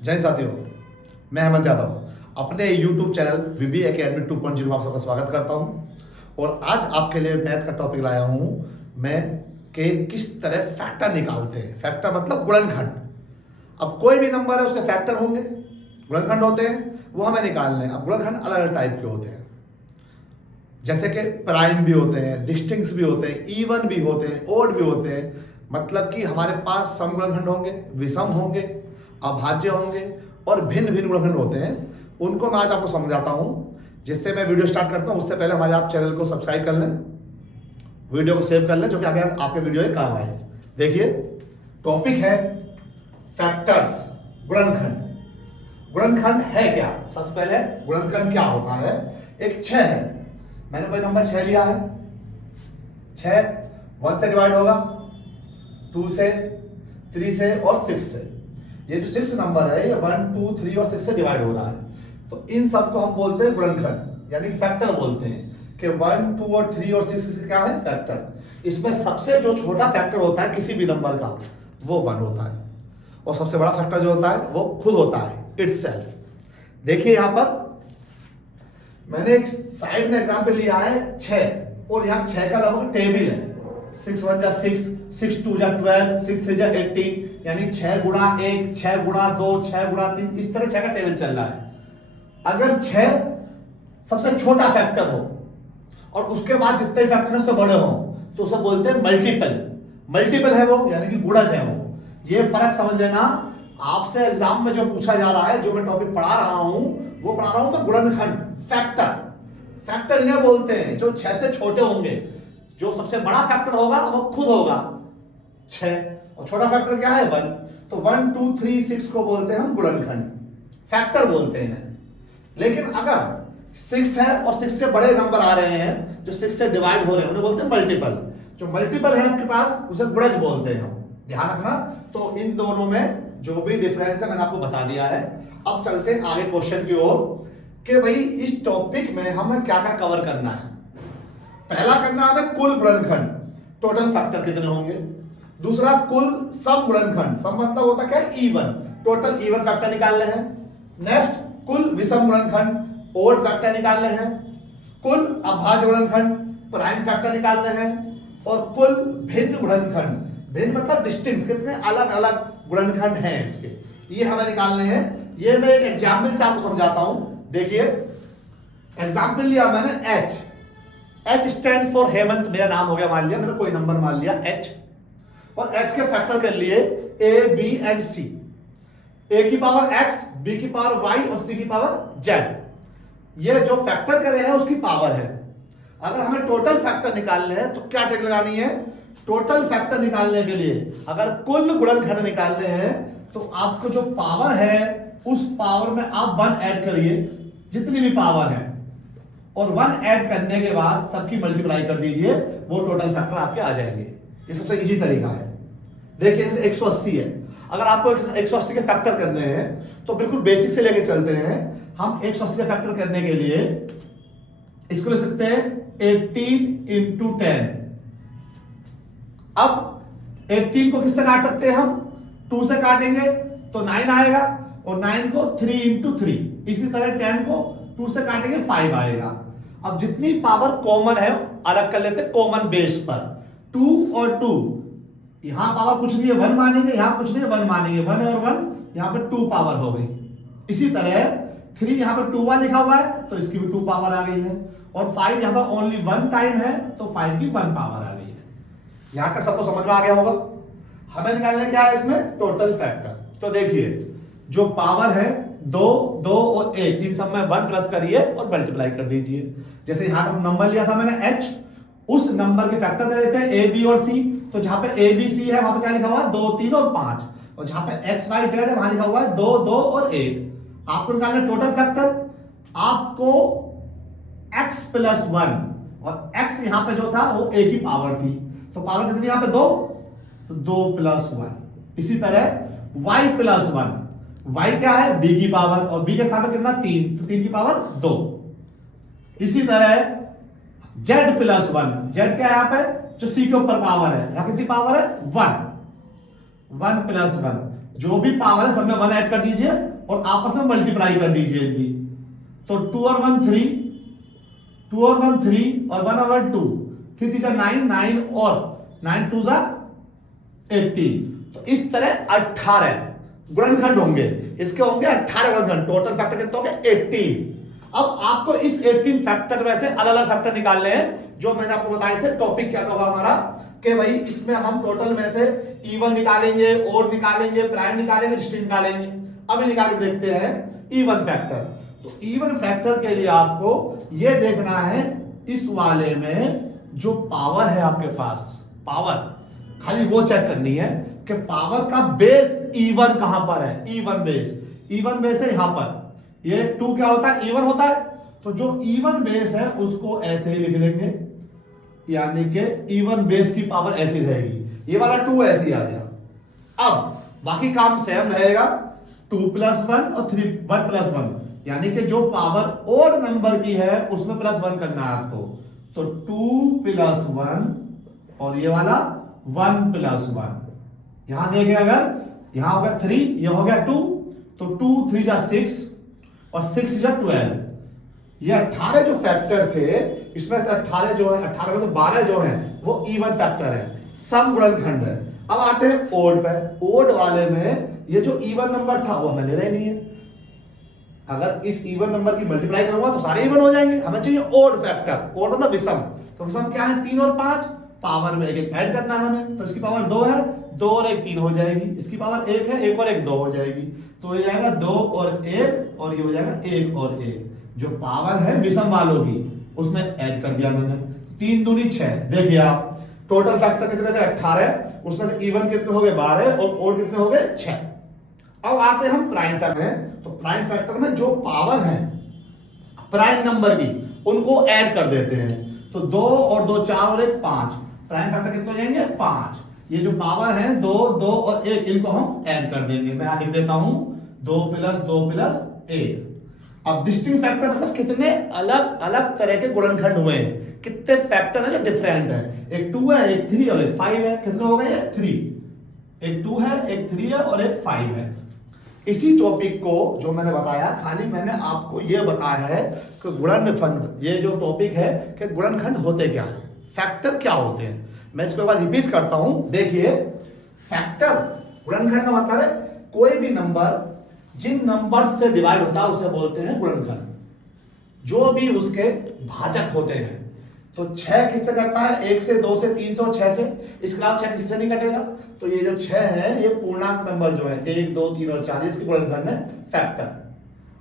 जय साथियों, मैं हेमंत यादव अपने YouTube चैनल वीबी एकेडमी 2.0 में आप सबका स्वागत करता हूं। और आज आपके लिए मैथ का टॉपिक लाया हूं मैं कि किस तरह फैक्टर निकालते हैं। फैक्टर मतलब गुणनखंड। अब कोई भी नंबर है उसके फैक्टर होंगे, गुणनखंड होते हैं, वो हमें निकालने हैं। अब गुणनखंड अलग अलग टाइप के होते हैं, जैसे कि प्राइम भी होते हैं, डिस्टिंक्ट भी होते हैं, इवन भी होते हैं, ओड भी होते हैं। मतलब कि हमारे पास सम गुणनखंड होंगे, विषम होंगे, अभाज्य होंगे और भिन्न भिन्न गुणनखंड होते हैं। उनको मैं आज आपको समझाता हूं। जिससे मैं वीडियो स्टार्ट करता हूं उससे पहले हमारे आप चैनल को सब्सक्राइब कर लें, वीडियो को सेव कर लें, जो कि आगे आपके वीडियो के काम आए। देखिए, टॉपिक है फैक्टर्स, गुणनखंड। गुणनखंड है क्या? सबसे पहले गुणनखंड क्या होता है। एक 6 है, मैंने कोई नंबर 6 लिया है। 6 1 से डिवाइड होगा, 2 से, 3 से और 6 से। ये जो 6 नंबर है ये 1 2 3 और 6 से डिवाइड हो रहा है। तो इन सबको हम बोलते हैं गुणनखंड, यानी कि फैक्टर बोलते हैं कि 1 2 और 3 और 6 क्या है? फैक्टर। इसमें सबसे जो छोटा फैक्टर होता है किसी भी नंबर का वो 1 होता है, और सबसे बड़ा फैक्टर जो होता है वो खुद होता है, इटसेल्फ। देखिए यहां पर मैंने एक साइड में एग्जाम्पल लिया है 6, और यहाँ 6 का लगभग टेबल है। 6 1 जा 6, 6 2 जा 12, 6 3 जा 18, यानी 6 गुणा 1, 6 गुणा 2, 6 गुणा 3, इस तरह 6 का टेबल चल रहा है। अगर 6 सबसे छोटा फैक्टर हो और उसके बाद जितने फैक्टर उससे बड़े हो तो उसे बोलते हैं मल्टीपल। मल्टीपल है वो, यानी कि गुणज है वो। ये फर्क समझ लेना। आपसे एग्जाम में जो पूछा जा रहा है, जो मैं टॉपिक पढ़ा रहा हूं वो पढ़ा रहा हूं मैं गुणनखंड, फैक्टर। फैक्टर इन्हें बोलते हैं जो 6 से छोटे होंगे। जो सबसे बड़ा फैक्टर होगा वो खुद होगा 6, और छोटा फैक्टर क्या है? 1। तो 1 2 3 6 को बोलते हैं हम गुणनखंड, फैक्टर बोलते हैं। लेकिन अगर 6 है और 6 से बड़े नंबर आ रहे हैं जो 6 से डिवाइड हो रहे हैं उन्हें बोलते हैं मल्टीपल। जो मल्टीपल है आपके पास उसे गुणज बोलते हैं हम, ध्यान रखना। तो इन दोनों में जो भी डिफरेंस है मैंने आपको बता दिया है। अब चलते हैं आगे क्वेश्चन की ओर कि भाई इस टॉपिक में हमें क्या क्या कवर करना है। पहला करना है हमें कुल गुणनखंड, टोटल फैक्टर कितने होंगे। दूसरा कुल सम गुणनखंड, सम मतलब होता क्या है? इवन, टोटल इवन फैक्टर निकालने हैं। नेक्स्ट कुल विषम गुणनखंड, ओड फैक्टर निकालने हैं। कुल अभाज्य गुणनखंड, प्राइम फैक्टर निकालने हैं। और कुल भिन्न गुणनखंड, भिन्न मतलब डिस्टिंक्ट, कितने अलग अलग गुणनखंड हैं इसके, ये हमें निकालने हैं। ये मैं एक एग्जाम्पल से आपको समझाता हूं। देखिए, एग्जाम्पल लिया मैंने H। H stands for Hemant, मेरा नाम हो गया, मान लिया मैंने कोई नंबर मान लिया H, और H के फैक्टर कर लिए A B and C। A की पावर X, B की पावर Y और C की पावर Z। ये जो फैक्टर करे हैं उसकी पावर है। अगर हमें टोटल फैक्टर निकालने हैं तो क्या ट्रिक लगानी है? टोटल फैक्टर निकालने के लिए अगर कुल गुणनखंड निकालने हैं तो आपको जो पावर है उस पावर में आप 1 ऐड करिए, जितनी भी पावर है, और 1 ऐड करने के बाद सबकी मल्टीप्लाई कर दीजिए, वो टोटल फैक्टर आपके आ जाएंगे। ये सबसे इजी तरीका है। देखिए जैसे 180 है, अगर आपको 180 के फैक्टर करने हैं तो बिल्कुल बेसिक से लेके चलते हैं। हम 180 के फैक्टर करने के लिए इसको ले सकते हैं 18 इंटू 10। अब 18 को किससे काट सकते हैं हम? 2 से काटेंगे तो 9 आएगा, और 9 को 3 इंटू 3। इसी तरह 10 को 2 से काटेंगे 5 आएगा। अब जितनी पावर कॉमन है अलग कर लेते हैं कॉमन बेस पर। 2 और 2, यहां पावर कुछ नहीं है 1 मानेंगे, यहां कुछ नहीं है 1 मानेंगे, 1 और 1 यहां पर 2 पावर हो गई। इसी तरह 3 यहां पर 2 1 लिखा हुआ है तो इसकी भी 2 पावर आ गई है, और 5 यहां पर ओनली 1 टाइम है तो 5 की 1 पावर आ गई है। यहां तक सबको समझ में आ गया होगा। हमें निकालना क्या है इसमें? Total factor. तो देखिए जो पावर है 2 2 और 1, इन सब में 1 प्लस करिए और मल्टीप्लाई कर दीजिए। जैसे यहां पर नंबर लिया था मैंने H, उस नंबर के फैक्टर दे देते हैं A B और C। तो जहां पे A B C है वहां पे क्या लिखा हुआ है? 2 3 और 5, और जहां पे X Y Z है वहां लिखा हुआ है 2 2 और 1। आपको निकालना टोटल फैक्टर। आपको x प्लस 1, और x यहां पे जो था वो a की पावर थी, तो पावर कितनी यहां पे 2, तो 2 प्लस 1। इसी तरह y प्लस 1, y क्या है? b की पावर, और b के स्थान पर कितना? 3, तो 3 की पावर 2। इसी तरह z प्लस 1, z क्या है यहां पे? जो c के ऊपर पावर है, यहां कितनी पावर है? 1, 1 प्लस 1। जो भी पावर है सब में 1 ऐड कर दीजिए और आपस में मल्टीप्लाई कर दीजिए इनकी। तो 2 और 1 3, 2 और 1 3 और 1 और 2, 3 3 9, 9 और 9 2 18। तो इस तरह 18 गुणनखंड होंगे, इसके होंगे 18 गुणनखंड। टोटल फैक्टर कितने होंगे 18। अब आपको इस 18 फैक्टर में से अलग अलग फैक्टर निकालने हैं, जो मैंने आपको बताए थे। टॉपिक क्या होगा हमारा कि भाई इसमें हम टोटल में से इवन निकालेंगे, ओड निकालेंगे, प्राइम निकालेंगे, डिस्टिंक्ट निकालेंगे। अभी निकाल के देखते हैं इवन फैक्टर। तो इवन फैक्टर के लिए आपको यह देखना है इस वाले में जो पावर है आपके पास, पावर खाली वो चेक करनी है कि पावर का बेस इवन कहां पर है। इवन बेस है यहां पर। ये 2 क्या होता है, इवन होता है। तो जो इवन बेस है उसको ऐसे ही लिख लेंगे, यानी कि इवन बेस की पावर ऐसी रहेगी। ये वाला 2 ऐसे ही आ गया। अब बाकी काम सेम रहेगा, 2 + 1 और 1 + 1, यानी कि जो पावर ओड नंबर की है उसमें +1 करना है आपको। तो 2 + 1 और ये वाला 1 + 1। यहां देखें, अगर यहां हो गया 3, ये हो गया 2, तो 2 3 जा 6 और 6 जा 12। ये 18 जो फैक्टर थे, इसमें से 18 जो है, 18 में से 12 जो है वो इवन फैक्टर है, सम गुणनखंड है। अब आते हैं ओड पे। ओड वाले में ये जो इवन नंबर था वो हमें लेना ही नहीं है। अगर इस इवन नंबर की मल्टीप्लाई करूंगा तो सारे इवन हो जाएंगे। हमें चाहिए ओड फैक्टर। ओड मतलब विषम। तो विषम क्या है, 3 और 5, पावर में एक ऐड करना है हमें। तो इसकी पावर 2 है, 2 और 1 3 हो जाएगी। इसकी पावर 1 है, 1 और 1 2 हो जाएगी। तो ये जाएगा 2 और 1 और ये हो जाएगा 1 और 1। जो पावर है विषम वालों की उसमें ऐड कर दिया मैंने। 3 दूनी 6। देखिए आप टोटल फैक्टर कितने थे 18, उसमें से इवन कितने हो गए 12 और ओड कितने हो गए 6। अब आते हैं हम प्राइम फैक्टर में। तो प्राइम फैक्टर में जो पावर है प्राइम नंबर की उनको ऐड कर देते हैं। तो 2 और 2 4 और 1 5। प्राइम फैक्टर कितने हो जाएंगे 5। ये जो पावर है 2 2 और 1 इनको हम ऐड कर देंगे। मैं यहां लिख देता हूं 2 + 2 + 1। अब डिस्टिंक्ट फैक्टर मतलब कितने अलग अलग तरह के गुणनखंड हुए हैं, कितने फैक्टर है जो डिफरेंट है। एक 2 है, एक 3 और एक 5 है। कितने हो गए 3। एक 2 है, एक 3 है और एक 5 है। इसी टॉपिक को जो मैंने बताया, खाली मैंने आपको यह बताया है कि गुणनखंड, ये जो टॉपिक है कि गुणनखंड होते क्या है, फैक्टर क्या होते हैं। मैं इसको एक बार रिपीट करता हूं। देखिए फैक्टर गुणनखंड का मतलब है कोई भी नंबर जिन नंबर से डिवाइड होता है उसे बोलते हैं गुणनखंड, जो भी उसके भाजक होते हैं। तो 6 किससे कटता है, 1 से, 2 से, 3 से और 6 से। इसके अलावा 6 किससे नहीं कटेगा। तो ये जो 6 है ये पूर्णांक नंबर जो है 1 2 3 और 4 इसकी गुणनखंड है फैक्टर।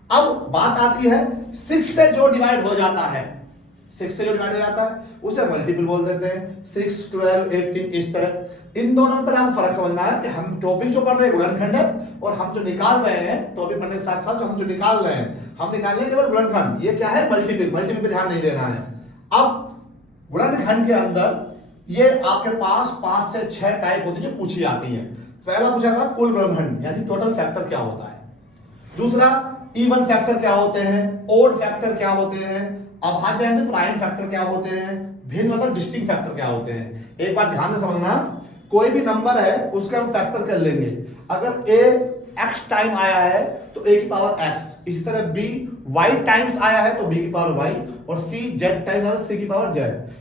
अब बात आती है 6 से जो डिवाइड हो जाता है, 6 से जो डिवाइड हो जाता है उसे मल्टीपल बोल देते हैं। 6 12 18 इस तरह। इन दोनों में पहले हमें फर्क समझना है कि हम टॉपिक जो पढ़ रहे हैं गुणनखंड है, और हम जो निकाल रहे हैं टॉपिक पढ़ने के साथ साथ जो हम जो निकाल रहे हैं, हम निकाल रहे हैं केवल गुणनखंड। ये क्या है मल्टीपल। मल्टीपल पे ध्यान नहीं देना है। अब गुणनखंड के अंदर ये आपके पास 5 से 6 टाइप होती है जो पूछी जाती है। पहला पूछा था कुल गुणनखंड यानी टोटल फैक्टर क्या होता है। दूसरा इवन फैक्टर क्या होते हैं, ओड फैक्टर क्या होते हैं, अभाज्य प्राइम फैक्टर क्या होते हैं, भिन्न मतलब डिस्टिंक्ट फैक्टर क्या होते हैं। एक बार ध्यान से समझना, कोई भी नंबर है उसका हम फैक्टर कर लेंगे। अगर a x टाइम आया है तो a की पावर x, इसी तरह b y टाइम्स आया है तो b की पावर y, और c z टाइम्स आया तो c की पावर z।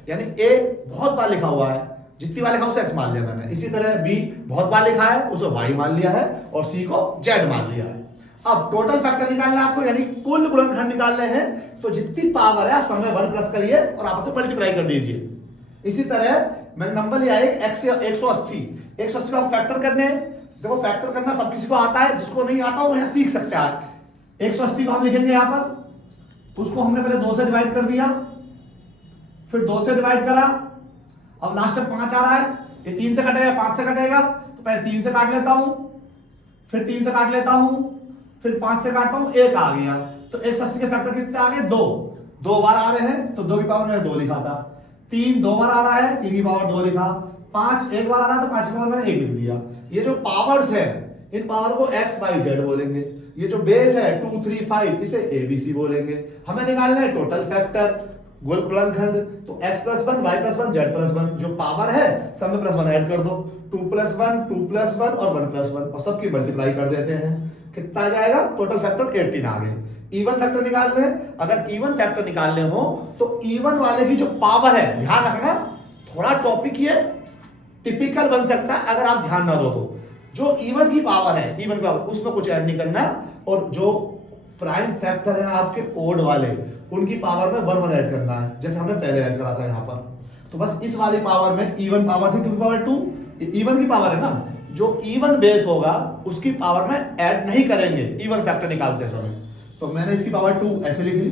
यानी a बहुत बार लिखा हुआ है, जितनी बार लिखा उसे x मान लिया मैंने। इसी तरह b बहुत बार लिखा है उसे y मान लिया है और c को z मान लिया है। अब टोटल फैक्टर निकालना है आपको, यानी कुल गुणनखंड निकालने हैं। तो जितनी पावर है आप समय 1 प्लस करिए और आपस में मल्टीप्लाई कर दीजिए। इसी तरह मैंने नंबर लिया है 180 को आप फैक्टर करने हैं। देखो फैक्टर करना सब किसी को आता है, जिसको नहीं आता वो यहाँ सीख सकता है। 180 को हम लिखेंगे यहाँ पर, उसको हमने पहले 2 से डिवाइड कर दिया, फिर 2 से डिवाइड करा। अब लास्ट में 5 आ रहा है, ये 3 से कटेगा 5 से कटेगा, तो पहले 3 से काट लेता हूं, फिर 3 से काट लेता हूं, फिर 5 से काटता हूं, 1 आ गया। तो 180 के फैक्टर कितने आ गए 2। 2 बार आ रहे हैं तो 2 की पावर मैंने 2 लिखा था। 3 2 बार आ रहा है, 3 की पावर 2 लिखा। 5 1 बार आ रहा है तो 5 की पावर मैंने 1 लिख दिया। ये जो पावर्स है इन पावर को x y z बोलेंगे। ये जो बेस है 2 3 5 इसे ABC बोलेंगे। हमें निकालना है टोटल फैक्टर। गुणनखंड, तो x plus one Y plus one Z plus one, जो पावर है सब में प्लस वन ऐड कर दो, 2 + 1 और 1 + 1 और सबकी मल्टीप्लाई कर देते हैं, कितना आ जाएगा, टोटल फैक्टर 18 आ गए। इवन फैक्टर निकालने हैं, अगर इवन फैक्टर निकालने हो तो इवन वाले की जो पावर है, ध्यान रखना थोड़ा टॉपिक ये टिपिकल बन सकता है अगर आप ध्यान ना दो तो, जो इवन की पावर है, इवन पावर उसमें कुछ ऐड नहीं करना, और जो प्राइम फैक्टर है आपके ओड वाले उनकी पावर में 1 1 ऐड करना है, जैसे हमने पहले ऐड करा था यहाँ पर। तो बस इस वाली पावर में इवन पावर थी 2 इवन की पावर है ना, जो इवन बेस होगा उसकी पावर में ऐड नहीं करेंगे इवन फैक्टर निकालते समय। तो मैंने इसकी पावर 2 ऐसे लिख ली,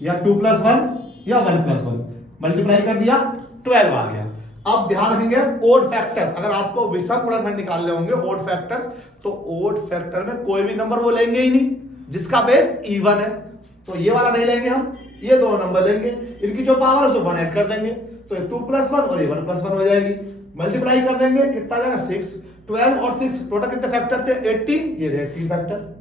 या 2 + 1 या 1 + 1 मल्टीप्लाई कर दिया, 12 आ गया। अब ध्यान रखेंगे ओड फैक्टर्स, अगर आपको विषम गुणनखंड निकालने होंगे ओड फैक्टर्स, तो ओड फैक्टर में कोई भी नंबर वो लेंगे ही नहीं जिसका बेस इवन है, तो ये वाला नहीं लेंगे हम, ये दो नंबर लेंगे, इनकी जो पावर है उसको 1 ऐड कर देंगे, तो 2 + 1 और ये 1 + 1 हो जाएगी, मल्टीप्लाई कर देंगे, कितना आ जाएगा 6, 12 और 6 टोटल कितने फैक्टर थे 18, ये 18 फैक्टर।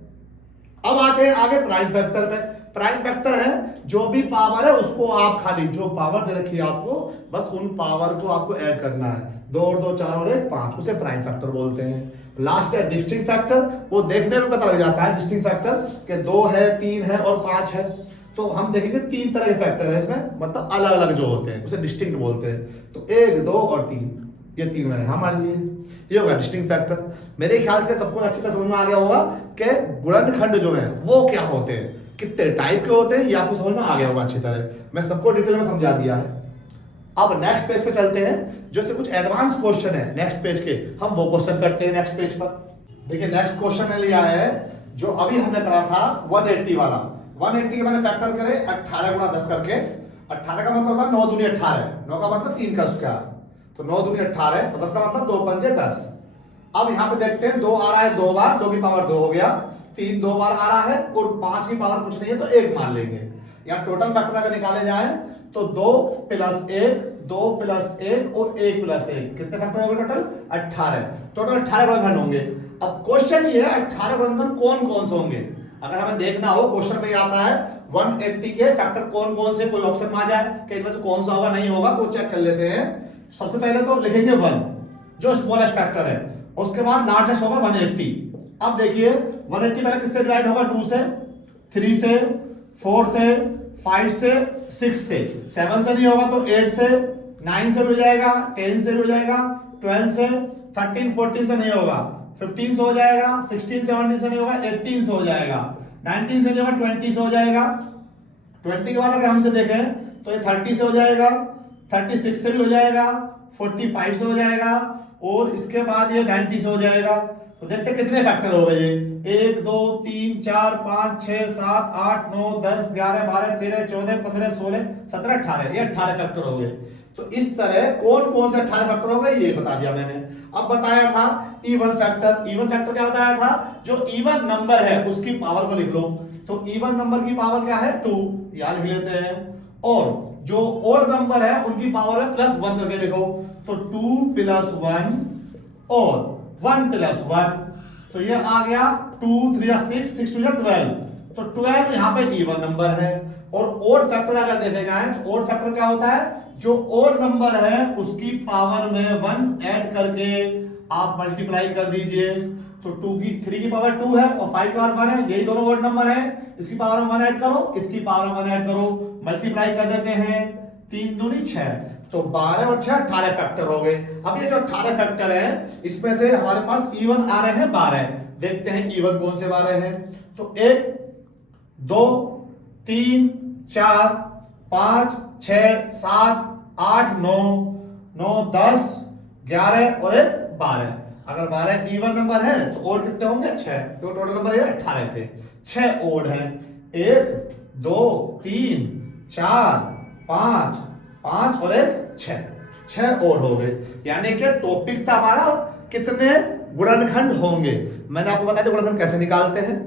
अब आते हैं आगे प्राइम फैक्टर पे। प्राइम फैक्टर है जो भी पावर है उसको आप खाली जो पावर दे रखी है आपको बस उन पावर को आपको ऐड करना है, 2 और 2 4 और 1 5, उसे प्राइम फैक्टर बोलते हैं। लास्ट है डिस्टिंक्ट फैक्टर, वो देखने में पता लग जाता है डिस्टिंक्ट फैक्टर के 2 है 3 है और 5 है, तो हम देखेंगे 3 तरह के फैक्टर है इसमें, मतलब अलग अलग जो होते हैं उसे डिस्टिंक्ट बोलते हैं। तो 1 2 और 3 ये 3 मैंने हम मान लिए, ये होगा डिस्टिंक्ट फैक्टर। मेरे ख्याल से सबको अच्छी तरह समझ में आ गया होगा कि गुणनखंड जो है वो क्या होते हैं, कितने टाइप के होते हैं, ये आपको समझ में आ गया होगा अच्छी तरह, मैं सबको डिटेल में समझा दिया है। अब नेक्स्ट पेज पे चलते हैं, जो से कुछ एडवांस क्वेश्चन है नेक्स्ट पेज के, हम वो क्वेश्चन करते हैं नेक्स्ट पेज पर। देखिए नेक्स्ट क्वेश्चन में लिया है जो अभी हमने करा था 180 वाला, 180 के मैंने फैक्टर करे 18 × 10 करके, 18 का मतलब था 9 दूनी 18, 9 का मतलब 3 का स्क्वायर, तो 9 दूनी 18, तो 10 का मतलब 2 पंजे 10। अब यहाँ पे देखते हैं 2 आ रहा है 2 बार, 2 की पावर 2 हो गया, 3 2 बार आ रहा है और 5 की पावर कुछ नहीं है तो 1 मान लेंगे। यहाँ टोटल फैक्टर अगर निकाले जाए तो 2 + 1 2 + 1 और 1 + 1 कितने फैक्टर हो गए टोटल 18, टोटल 18 गुणनखंड होंगे। अब क्वेश्चन ये है 18 गुणनखंड कौन कौन से होंगे, अगर हमें देखना हो क्वेश्चन में आता है 180 के फैक्टर कौन कौन से, कोई ऑप्शन में आ जाए कि इनमें से कौन सा होगा नहीं होगा तो चेक कर लेते हैं। सबसे पहले तो लिखेंगे 1 जो स्मॉलेस्ट फैक्टर है, उसके बाद लार्जेस्ट होगा 180। अब देखिए 180 पहले किससे डिवाइड होगा, 2 से 3 से 4 से 5 से 6 से, 7 से नहीं होगा तो 8 से, 9 से भी हो जाएगा, 10 से भी हो जाएगा, 12 से, 13 14 से नहीं होगा, 15 से हो जाएगा, 16 17 से नहीं होगा, 18 से हो जाएगा, 19 से नहीं होगा, 20 से हो जाएगा, 20 के बाद अगर हमसे देखें तो ये 30 से हो जाएगा, 36 से भी हो जाएगा, 45 से हो जाएगा और इसके बाद ये 90 से हो जाएगा। तो देखते हैं कितने फैक्टर हो गए ये, 1 2 3 4 5 6 7 8 9 10 11 12 13 14 15 16 17 18, ये 18 फैक्टर हो गए। तो इस तरह कौन कौन से 18 फैक्टर हो गए ये बता दिया मैंने। अब बताया था इवन फैक्टर, इवन फैक्टर क्या बताया था, जो इवन नंबर है उसकी पावर को लिख लो, तो इवन नंबर की पावर क्या है 2, यहां लिख लेते हैं, और जो ओड नंबर है उनकी पावर है +1 करके लिखो, तो 2 + 1 और 1 + 1, तो ये आ गया 2 3 6 6 2 12, तो 12 यहाँ पे इवन नंबर है। और ओड फैक्टर अगर देखे जाए तो ओड फैक्टर क्या होता है, जो ओड नंबर है उसकी पावर में 1 ऐड करके आप मल्टीप्लाई कर दीजिए, तो 3 की पावर 2 है और 5 की पावर 1 है, यही दोनों ओड नंबर है, इसकी पावर में 1 ऐड करो, इसकी पावर में 1 ऐड करो, मल्टीप्लाई कर देते हैं, 3 दूनी 6, तो 12 और 6 18 फैक्टर हो गए। अब ये जो 18 फैक्टर है इसमें से हमारे पास इवन आ रहे हैं 12, देखते हैं इवन कौन से 12 हैं, तो 1 2 3 4 5 6 7 8 9 9 10 11 और 12। अगर 12 इवन नंबर है तो ओड कितने होंगे 6, तो टोटल नंबर ये 18 थे, 6 ओड हैं, 1 2 3 4 5 5 और 6 ओड हो गए। यानी कि टॉपिक था हमारा कितने गुणनखंड होंगे। मैंने आपको बताया गुणनखंड कैसे निकालते हैं,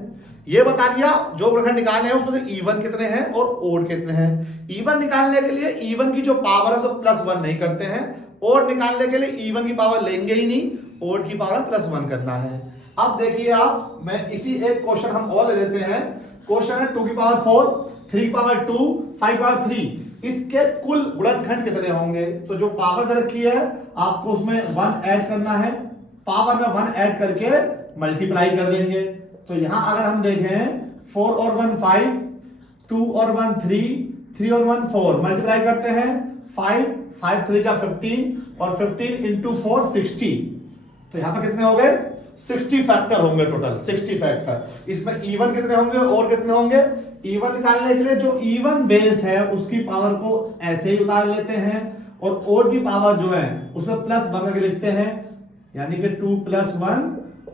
ये बता दिया, जो गुणनखंड निकालने हैं उसमें से इवन कितने हैं और ओड कितने हैं। इवन निकालने के लिए इवन की जो पावर है तो +1 नहीं करते हैं, ओड निकालने के लिए इवन की पावर लेंगे ही नहीं, ओड की पावर +1 करना है। अब देखिए आप, मैं इसी एक क्वेश्चन हम और ले लेते हैं, क्वेश्चन है 2 की पावर 4, 3 की पावर 2, 5 की पावर 3, इसके कुल गुणनखंड कितने होंगे? तो जो पावर दे रखी है आपको उसमें 1 ऐड करना है, पावर में 1 ऐड करके मल्टीप्लाई कर देंगे। तो यहां अगर हम देखें 4 और 1 5, 2 और 1 3, 3 और 1 4, मल्टीप्लाई करते हैं 5, 5 3 जा 15 और 15 इंटू 4 60। तो यहां पर कितने हो गए? 60 फैक्टर होंगे टोटल, 60 फैक्टर। इसमें इवन कितने होंगे और कितने होंगे? इवन निकालने के लिए जो इवन बेस है उसकी पावर को ऐसे ही उतार लेते हैं और ओड की पावर जो है उसमें प्लस बन के लिखते हैं, यानी कि 2 + 1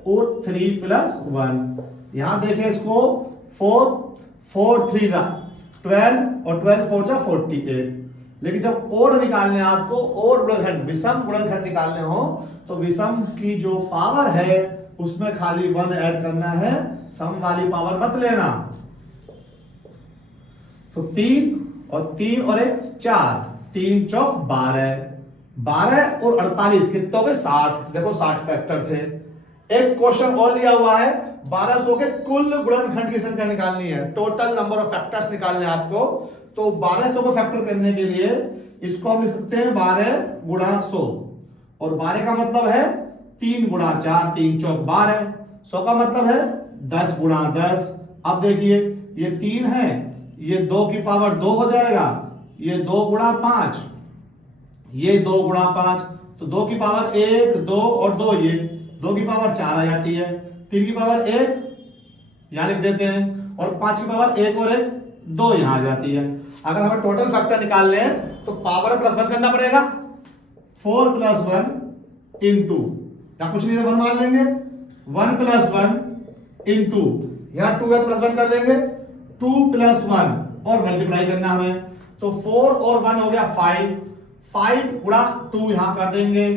और 3 + 1। यहां देखें इसको 4 4 3 जा 12 और 12 4 जा 48। लेकिन जब ओड निकालने आपको ओड गुणनखंड विषम गुणनखंड निकालने हो तो विषम की जो पावर है उसमें खाली 1 ऐड करना है, सम वाली पावर मत लेना। तो 3 और 1 4, 3 चौक 12, 12 और 48 कितने हो गए? 60। देखो 60 फैक्टर थे। एक क्वेश्चन और लिया हुआ है 1200 के कुल गुणनखंड की संख्या निकालनी है, टोटल नंबर ऑफ फैक्टर्स निकालने हैं आपको। तो 1200 को फैक्टर करने के लिए इसको हम लिख सकते हैं 12 × 100, और 12 का मतलब है 3 × 4, 3 चौक 12, 100 का मतलब है 10 × 10। अब देखिए ये 3 है, ये 2 की पावर 2 हो जाएगा, ये 2 × 5, ये 2 × 5, तो 2 की पावर 1 2 और 2, ये 2 की पावर 4 आ जाती है, 3 की पावर 1 यहां लिख देते हैं, और 5 की पावर 1 और 1 2 यहां आ जाती है। अगर हमें टोटल फैक्टर निकालने हैं तो पावर +1 करना पड़ेगा, 4 + 1 इंटू, या कुछ नहीं तो 1 मान लेंगे, 1 + 1 इंटू, यहां 2 है तो +1 कर देंगे, 2 + 1 और मल्टीप्लाई करना हमें। तो 4 और 1 हो गया 5, 5 × 2 यहां कर देंगे,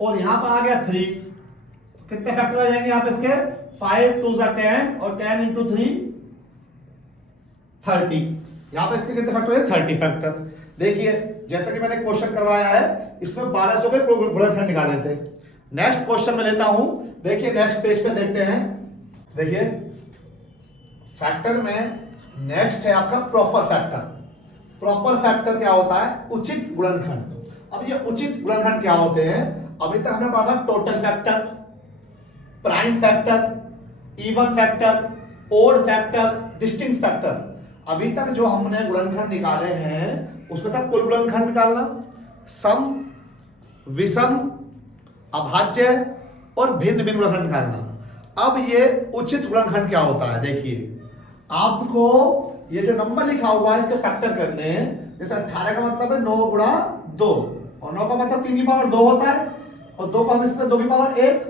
और यहां पर आ गया 3। कितने फैक्टर आ जाएंगे यहां पे इसके? 5 2 = 10 और 10 × 3 30। यहां पे इसके कितने फैक्टर है? 30 फैक्टर। देखिए जैसा कि मैंने क्वेश्चन करवाया है इसमें 1200 के गुणनखंड निकाले थे। नेक्स्ट क्वेश्चन में लेता हूं, देखिए नेक्स्ट पेज पे देखते हैं। देखिए फैक्टर में नेक्स्ट है आपका प्रॉपर फैक्टर। प्रॉपर फैक्टर क्या होता है? उचित गुणनखंड। अब ये उचित गुणनखंड क्या होते हैं? अभी तक हमने पढ़ा था total factor, prime factor, even factor, odd factor, distinct factor. अभी तक जो हमने गुणनखंड निकाले हैं उसमें तक कुल गुणनखंड निकालना, सम, विषम, अभाज्य और भिन्न भिन्न गुणनखंड निकालना। अब ये उचित गुणनखंड क्या होता है? देखिए आपको ये जो नंबर लिखा हुआ है इसके फैक्टर करने हैं। जैसे 18 का मतलब है 9 × 2, और 9 का मतलब 3 की पावर 2 होता है, और 2 को हम इससे 2 की पावर 1।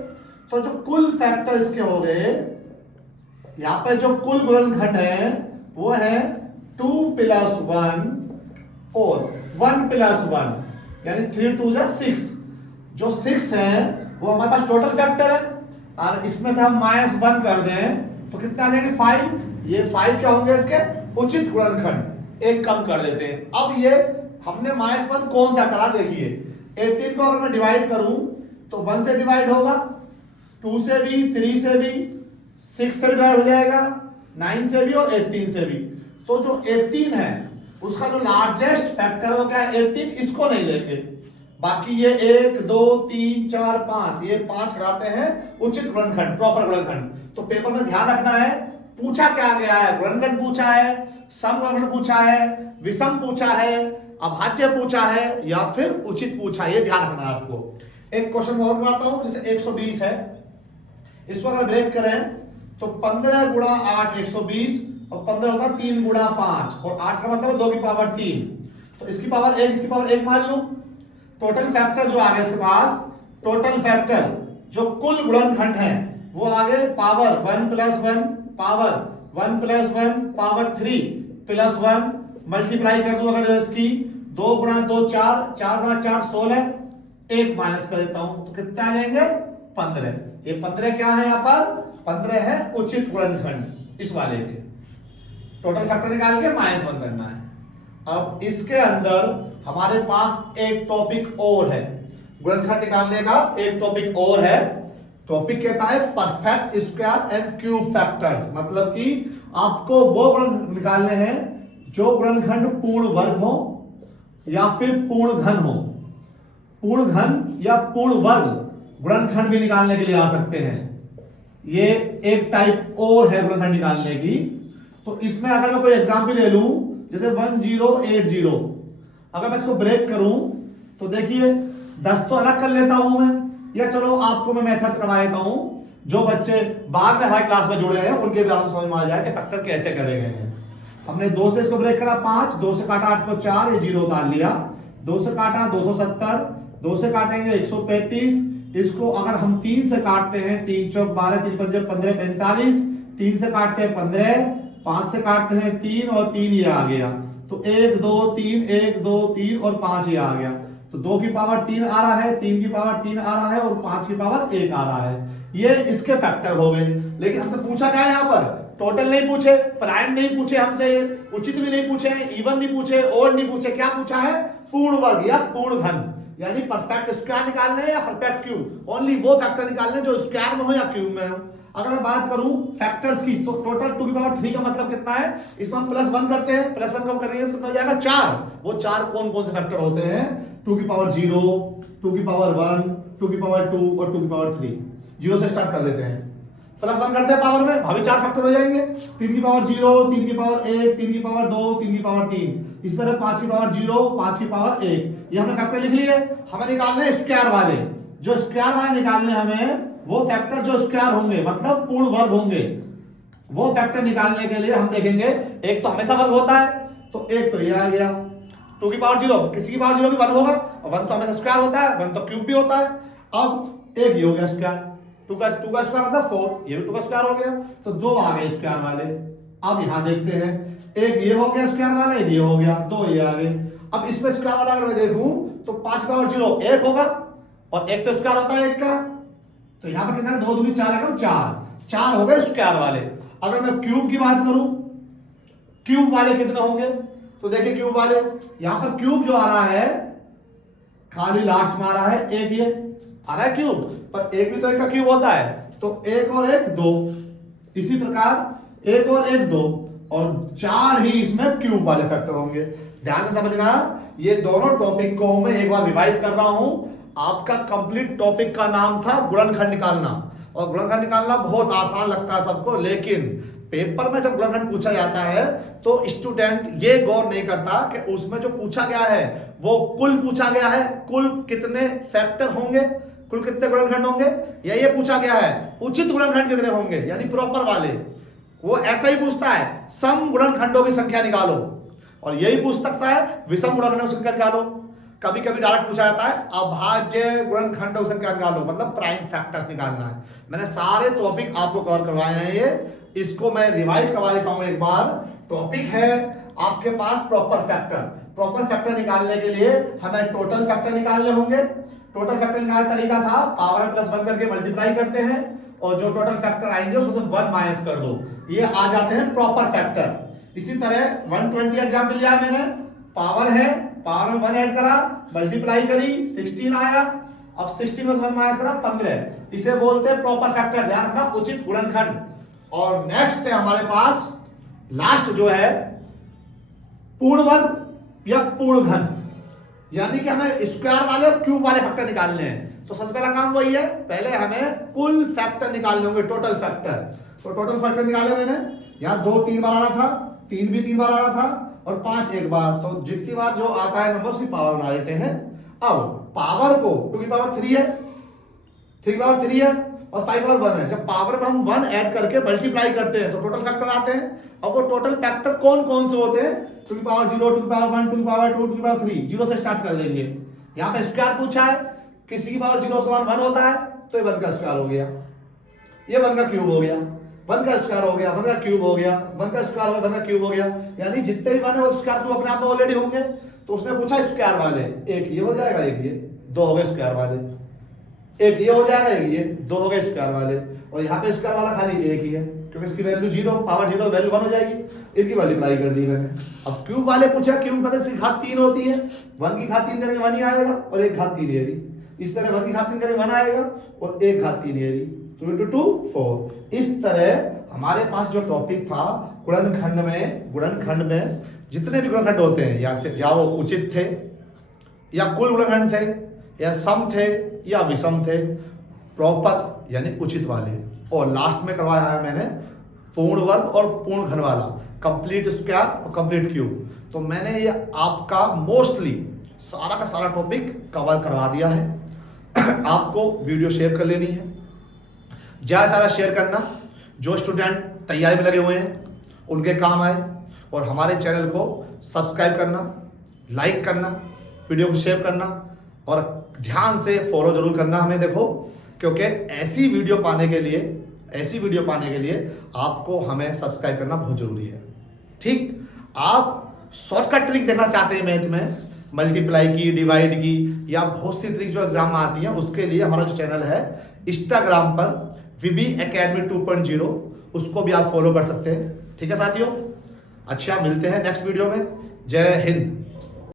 तो जो कुल फैक्टर इसके हो गए, यहां पर जो कुल गुणनखंड है वो है 2 + 1 और 1 + 1, यानी 3 2 = 6। जो 6 है वो हमारे पास टोटल फैक्टर है, और इसमें से हम -1 कर दें तो कितना आ जाएंगे? 5। ये 5 क्या होंगे इसके? उचित गुणनखंड। एक कम कर देते हैं। अब ये हमने -1 कौन सा करा? देखिए 18 को अगर मैं डिवाइड करूं तो 1 से डिवाइड होगा, 2 से भी, 3 से भी, 6 से डिवाइड हो जाएगा, 9 से भी और 18 से भी। तो जो 18 है उसका जो लार्जेस्ट फैक्टर हो गया 18, इसको नहीं लेंगे। बाकी ये 1 2 3 4 5, ये 5 कराते हैं उचित गुणनखंड, प्रॉपर गुणनखंड। तो पेपर में ध्यान रखना है पूछा क्या गया है। गुणनखंड पूछा है, सम गुणनखंड पूछा है, विषम पूछा है, अभाज्य पूछा है, या फिर उचित पूछा है, ये ध्यान रखना है आपको। एक क्वेश्चन और बनाता हूं, जैसे 120 है, इसको अगर ब्रेक करें तो 15 × 8 120, और 15 होता है 3 × 5, और 8 का मतलब 2 की पावर 3। तो इसकी पावर 1, इसकी पावर 1 मान लूं। टोटल फैक्टर जो आ गया इसके पास, टोटल फैक्टर जो कुल गुणनखंड है वो आ गए पावर 1 + 1, पावर 1 + 1, पावर 3 + 1, मल्टीप्लाई कर दूं अगर इसकी 2 × 2 4, 4 × 4 16, 1 माइनस कर देता हूं तो कितने आ जाएंगे? 15। ये 15 क्या है? यहाँ पर 15 है उचित गुणनखंड इस वाले के। टोटल फैक्टर निकाल के -1 करना है। अब इसके अंदर हमारे पास एक टॉपिक और है, गुणनखंड निकालने का एक टॉपिक और है। टॉपिक कहता है perfect square and cube factors, मतलब कि आपको वो गुण निकालने हैं जो गुणनखंड पूर्ण वर्ग हो या फिर पूर्ण घन हो। पूर्ण घन या पूर्ण वर्ग गुणनखंड भी निकालने के लिए आ सकते हैं। ये एक टाइप और है गुणनखंड निकालने की। तो इसमें अगर मैं कोई एग्जांपल ले लूं जैसे 1080, अगर मैं इसको ब्रेक करूं तो देखिए 10 तो अलग कर लेता हूं मैं, या चलो आपको मैं मेथड्स करवा देता हूं जो बच्चे बाद में हमारी क्लास में जुड़े हैं उनके भी आराम समझ में आ जाए कि फैक्टर कैसे करे गए हैं। हमने 2 से इसको ब्रेक करा 5, 2 से काटा 8 को 4, ये 0 उतार लिया, 2 से काटा 270, 2 से काटेंगे 135, इसको अगर हम 3 से काटते हैं 3 चौक 12, 3 पंजे 15, 45, 3 से काटते हैं 15, 5 से काटते हैं 3 और 3 ये आ गया, तो 1 2 3 1 2 3 और 5 ये आ गया, तो 2 की पावर 3 आ रहा है, 3 की पावर 3 आ रहा है और 5 की पावर 1 आ रहा है। ये इसके फैक्टर हो गए। लेकिन हमसे पूछा क्या है यहाँ पर, टोटल नहीं पूछे, प्राइम नहीं पूछे हमसे, उचित भी नहीं पूछे, इवन नहीं पूछे, और नहीं पूछे, क्या पूछा है, पूर्ण वर्ग या पूर्ण घन, यानी परफेक्ट स्क्वायर निकालने हैं या परफेक्ट क्यूब। ओनली वो फैक्टर निकालने जो स्क्वायर में हो या क्यूब में हो। अगर मैं बात करूं फैक्टर्स की तो टोटल 2 की पावर 3 का मतलब कितना है, इसमें हम +1 करते हैं, +1 कब करेंगे तो कितना हो जाएगा 4। वो 4 कौन कौन से फैक्टर होते हैं, 2 की पावर 0, 2 की पावर 1, 2 की पावर 2 और 2 की पावर 3। 0 से स्टार्ट कर देते हैं, +1 करते हैं पावर में, भाभी 4 फैक्टर हो जाएंगे, 3 की पावर 0, 3 की पावर 1, 3 की पावर 2, 3 की पावर 3, इस तरह 5 की पावर 0, 5 की पावर 1। ये हमने फैक्टर लिख लिए। हमें निकालने हैं स्क्वायर वाले, जो स्क्वायर वाले निकालने हमें वो फैक्टर जो स्क्वायर होंगे मतलब पूर्ण वर्ग होंगे, वो फैक्टर निकालने के लिए हम देखेंगे एक तो हमेशा वर्ग होता है, तो एक तो ये आ गया 2 की पावर 0, किसी की पावर 0 भी 1 होगा, और 1 तो हमेशा स्क्वायर होता है, 1 तो क्यूब भी होता है। अब एक ये हो गया स्क्वायर, 2 का स्क्वायर मतलब 4, ये भी 2 का स्क्वायर हो गया, तो 2 आ गए स्क्वायर वाले। अब यहां देखते हैं, एक ये हो गया स्क्वायर वाला, एक ये हो गया, 2 ये आ गए। अब इसमें स्क्वायर वाला अगर मैं देखूं तो 5 पावर 0 1 होगा, और एक तो स्क्वायर होता है 1 का, तो यहां पर कितना 2 दूनी 4 है, 4 हो गए स्क्वायर वाले। अगर मैं क्यूब की बात करूं, क्यूब वाले कितने होंगे, तो देखिए क्यूब वाले यहां पर क्यूब जो आ रहा है खाली लास्ट में आ रहा है, एक ये आ रहा है क्यूब, पर एक भी तो 1 का क्यूब होता है, तो 1 और 1 2, इसी प्रकार 1 और 1 2, और 4 ही इसमें क्यूब वाले फैक्टर होंगे। ध्यान से समझना, ये दोनों टॉपिक को मैं एक बार रिवाइज कर रहा हूं। आपका कंप्लीट टॉपिक का नाम था गुणनखंड निकालना, और गुणनखंड निकालना बहुत आसान लगता है सबको, लेकिन पेपर में जब गुणनखंड पूछा जाता है तो स्टूडेंट ये गौर नहीं करता कि उसमें जो पूछा गया है वो कुल पूछा गया है, कुल कितने फैक्टर होंगे, कुल कितने गुणनखंड होंगे, या ये पूछा गया है उचित गुणनखंड कितने होंगे यानी प्रॉपर वाले। वो ऐसा ही पूछता है सम गुणनखंडों की संख्या निकालो, और यही पूछ सकता है विषम गुणनखंडों की संख्या निकालो। कभी कभी डायरेक्ट पूछा जाता है अभाज्य गुणनखंडों की संख्या निकालो, मतलब प्राइम फैक्टर्स निकालना है। मैंने सारे टॉपिक आपको कवर करवाए हैं, ये इसको मैं रिवाइज करवा देता हूं एक बार। टॉपिक है आपके पास प्रॉपर फैक्टर। प्रॉपर फैक्टर निकालने के लिए हमें टोटल फैक्टर निकालने होंगे। टोटल फैक्टर निकालने का तरीका था पावर में +1 करके मल्टीप्लाई करते हैं, और जो टोटल फैक्टर आएंगे उसमें से 1 माइनस कर दो, ये आ जाते हैं प्रॉपर फैक्टर। इसी तरह 120 एग्जाम्पल लिया है मैंने, पावर है, पावर में 1 ऐड करा, मल्टीप्लाई करी, 16 आया, अब 16 में 1 माइनस करा 15, इसे बोलते हैं प्रॉपर फैक्टर। ध्यान रखना उचित गुणनखंड। और नेक्स्ट है हमारे पास लास्ट जो है पूर्ण वर्ग या पूर्ण घन, यानी कि हमें स्क्वायर वाले और क्यूब वाले फैक्टर निकालने हैं। तो सबसे पहला काम वही है, पहले हमें कुल फैक्टर निकालने होंगे, टोटल फैक्टर। तो टोटल फैक्टर निकाले मैंने, यहाँ 2 3 बार आ रहा था, 3 भी 3 बार आ रहा था, और 5 एक बार, तो जितनी बार जो आता है नंबर उसकी पावर बना देते हैं। अब पावर को 2 की पावर 3 है, 3 की पावर 3 है, और 5 पावर 1 है। जब पावर में हम 1 ऐड करके मल्टीप्लाई करते हैं तो टोटल फैक्टर आते हैं। अब वो टोटल फैक्टर कौन कौन से होते हैं, 2 की पावर 0, 2 की पावर 1, 2 की पावर 2, 2 की पावर 3, 0 से स्टार्ट कर देंगे। यहाँ पे स्क्वायर पूछा है, किसी की पावर 0 से 1 होता है, तो ये 1 का स्क्वायर हो गया, ये 1 का क्यूब हो गया, 1 का स्क्वायर हो गया, 1 का क्यूब हो गया, 1 का स्क्वायर हो गया, 1 का क्यूब हो गया, यानी जितने भी 1 है वो स्क्वायर क्यूब अपने आप में ऑलरेडी होंगे। तो उसने पूछा स्क्वायर वाले, एक ये हो जाएगा, एक ये, 2 हो गए स्क्वायर वाले, एक ये हो जाएगा, एक ये, 2 हो गए स्क्वायर वाले, और यहाँ पे स्क्वायर वाला खाली एक ही है क्योंकि इसकी वैल्यू 0, पावर 0, वैल्यू 1 हो जाएगी, इनकी मल्टीप्लाई कर दी मैंने। अब क्यूब वाले पूछा, क्यूब मतलब इसकी घात 3 होती है, 1 की घात 3 करेंगे 1 ही आएगा, और 1 घात 3 ये रही। इस तरह 1 की घात 3 करेंगे 1 आएगा, और 1 घात 3 ये रही। 2 into 2 4। इस तरह हमारे पास जो टॉपिक था गुणनखंड में जितने भी गुणनखंड होते हैं या वो उचित थे या कुल गुणनखंड थे या सम थे या विषम थे, प्रॉपर यानी उचित वाले, और लास्ट में करवाया है मैंने पूर्ण वर्ग और पूर्ण घन वाला, कंप्लीट स्क्वायर और कंप्लीट क्यूब। तो मैंने ये आपका मोस्टली सारा का सारा टॉपिक कवर करवा दिया है। आपको वीडियो शेयर कर लेनी है, ज़्यादा से ज़्यादा शेयर करना, जो स्टूडेंट तैयारी में लगे हुए हैं उनके काम आए, और हमारे चैनल को सब्सक्राइब करना, लाइक करना, वीडियो को शेयर करना, और ध्यान से फॉलो जरूर करना हमें। देखो, क्योंकि ऐसी वीडियो पाने के लिए आपको हमें सब्सक्राइब करना बहुत ज़रूरी है। ठीक, आप शॉर्टकट ट्रिक देखना चाहते हैं मैथ में, मल्टीप्लाई की, डिवाइड की, या बहुत सी ट्रिक जो एग्जाम में आती हैं, उसके लिए हमारा जो चैनल है इंस्टाग्राम पर VB Academy 2.0, उसको भी आप फॉलो कर सकते हैं। ठीक है साथियों, अच्छा मिलते हैं नेक्स्ट वीडियो में। जय हिंद।